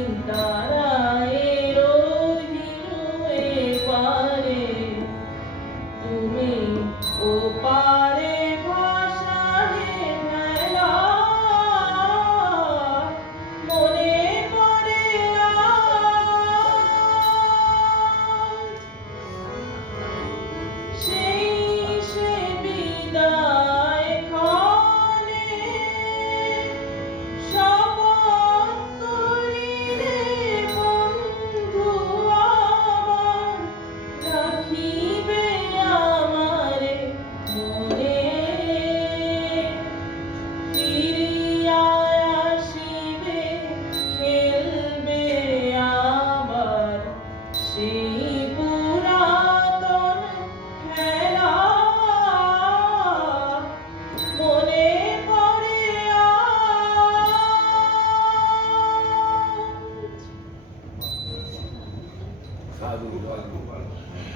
ఉంటారా Aleluia.